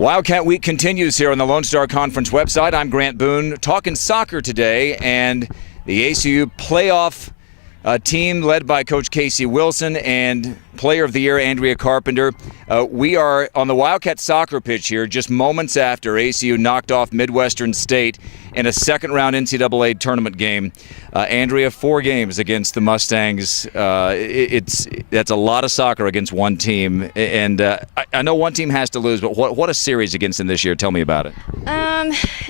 Wildcat Week continues here on the Lone Star Conference website. I'm Grant Boone, talking soccer today, and the ACU playoff team led by Coach Casey Wilson and Player of the Year Andrea Carpenter. We are on the Wildcat soccer pitch here just moments after ACU knocked off Midwestern State in a second-round NCAA tournament game. Andrea, 4 games against the Mustangs. That's a lot of soccer against one team, and I know one team has to lose, but what a series against them this year. Tell me about it.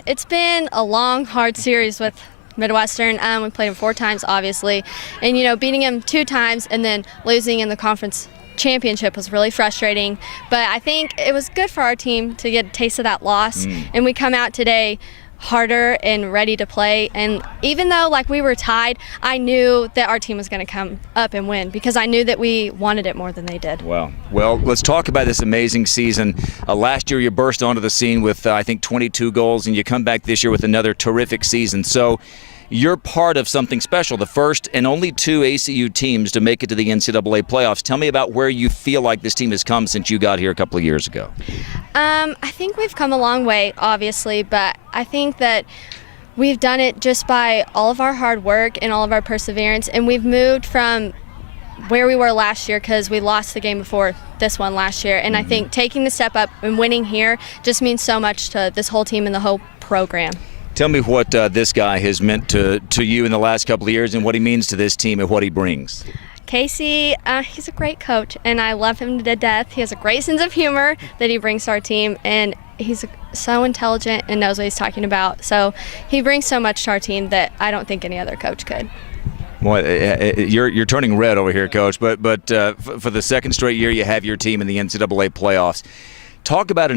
It's been a long, hard series with Midwestern. We played them 4 times, obviously, and beating them 2 times and then losing in the conference championship was really frustrating. But I think it was good for our team to get a taste of that loss, and we come out today harder and ready to play. And even though we were tied, I knew that our team was going to come up and win because I knew that we wanted it more than they did. Well, let's talk about this amazing season. Last year you burst onto the scene with I think 22 goals, and you come back this year with another terrific season. So you're part of something special, the first and only 2 ACU teams to make it to the NCAA playoffs. Tell me about where you feel like this team has come since you got here a couple of years ago. I think we've come a long way, obviously, but I think that we've done it just by all of our hard work and all of our perseverance, and we've moved from where we were last year because we lost the game before this one last year, and I think taking the step up and winning here just means so much to this whole team and the whole program. Tell me what this guy has meant to you in the last couple of years and what he means to this team and what he brings. Casey, he's a great coach, and I love him to death. He has a great sense of humor that he brings to our team, and he's so intelligent and knows what he's talking about. So he brings so much to our team that I don't think any other coach could. Boy, you're turning red over here, Coach, but for the second straight year you have your team in the NCAA playoffs. Talk about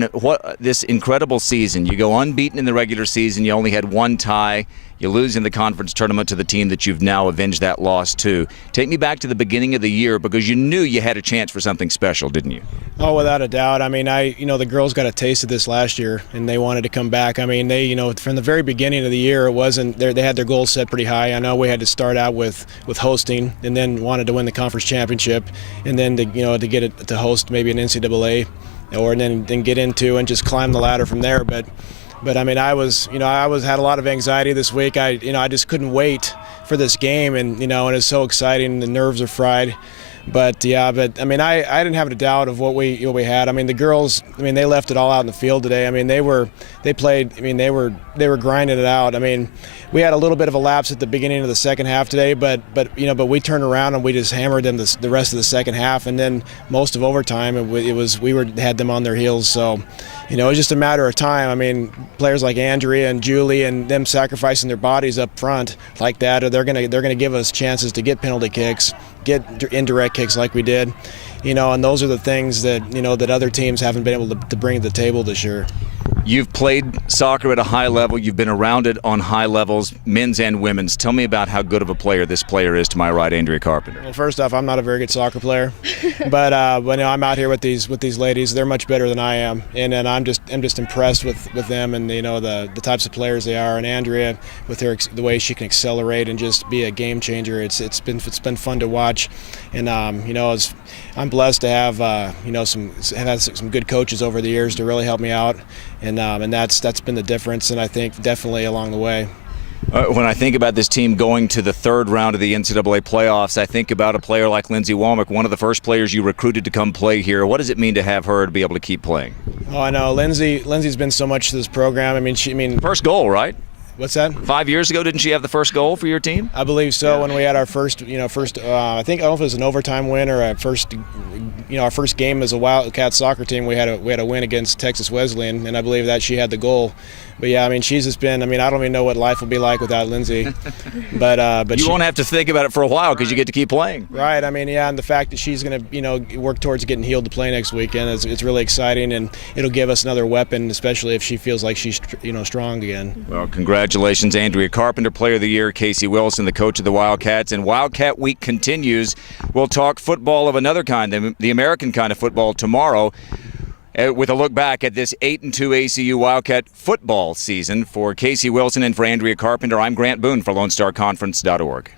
this incredible season. You go unbeaten in the regular season. You only had 1 tie. You lose in the conference tournament to the team that you've now avenged that loss to. Take me back to the beginning of the year because you knew you had a chance for something special, didn't you? Oh, without a doubt. I mean, the girls got a taste of this last year, and they wanted to come back. I mean, they, from the very beginning of the year, it wasn't. They had their goals set pretty high. I know we had to start out with hosting, and then wanted to win the conference championship, and then to get it to host maybe an NCAA. Or then get into and just climb the ladder from there. But I mean, I had a lot of anxiety this week. I just couldn't wait for this game, and and it's so exciting. The nerves are fried. But I mean, I didn't have a doubt of what we had. I mean, the girls, they left it all out in the field today. I mean, they played. I mean, they were grinding it out. I mean, we had a little bit of a lapse at the beginning of the second half today, but we turned around and we just hammered them the rest of the second half, and then most of overtime we had them on their heels. So, it was just a matter of time. I mean, players like Andrea and Julie and them sacrificing their bodies up front like that, or they're gonna give us chances to get penalty kicks, get indirect kicks like we did, and those are the things that that other teams haven't been able to bring to the table this year. You've played soccer at a high level. You've been around it on high levels, men's and women's. Tell me about how good of a player this player is to my right, Andrea Carpenter. Well, first off, I'm not a very good soccer player, but I'm out here with these ladies. They're much better than I am, and I'm just impressed with them and the types of players they are. And Andrea, with the way she can accelerate and just be a game changer, it's been fun to watch. And I'm blessed to have had some good coaches over the years to really help me out. And that's been the difference, and I think definitely along the way. When I think about this team going to the 3rd round of the NCAA playoffs, I think about a player like Lindsey Womack, one of the first players you recruited to come play here. What does it mean to have her to be able to keep playing? Oh, I know. Lindsey's been so much to this program. I mean, first goal, right? What's that? 5 years ago, didn't she have the first goal for your team? I believe so. Yeah. When we had our first, I think I don't know if it was an overtime win or our first game as a Wildcat soccer team. We had a win against Texas Wesleyan, and I believe that she had the goal. But yeah, I mean, she's just been. I mean, I don't even know what life will be like without Lindsey. But you won't have to think about it for a while because you get to keep playing. Right. I mean, yeah, and the fact that she's going to work towards getting healed to play next weekend it's really exciting, and it'll give us another weapon, especially if she feels like she's strong again. Well, congratulations, Andrea Carpenter, Player of the Year, Casey Wilson, the coach of the Wildcats, and Wildcat Week continues. We'll talk football of another kind, the American kind of football tomorrow, with a look back at this 8-2 ACU Wildcat football season. For Casey Wilson and for Andrea Carpenter, I'm Grant Boone for LoneStarConference.org.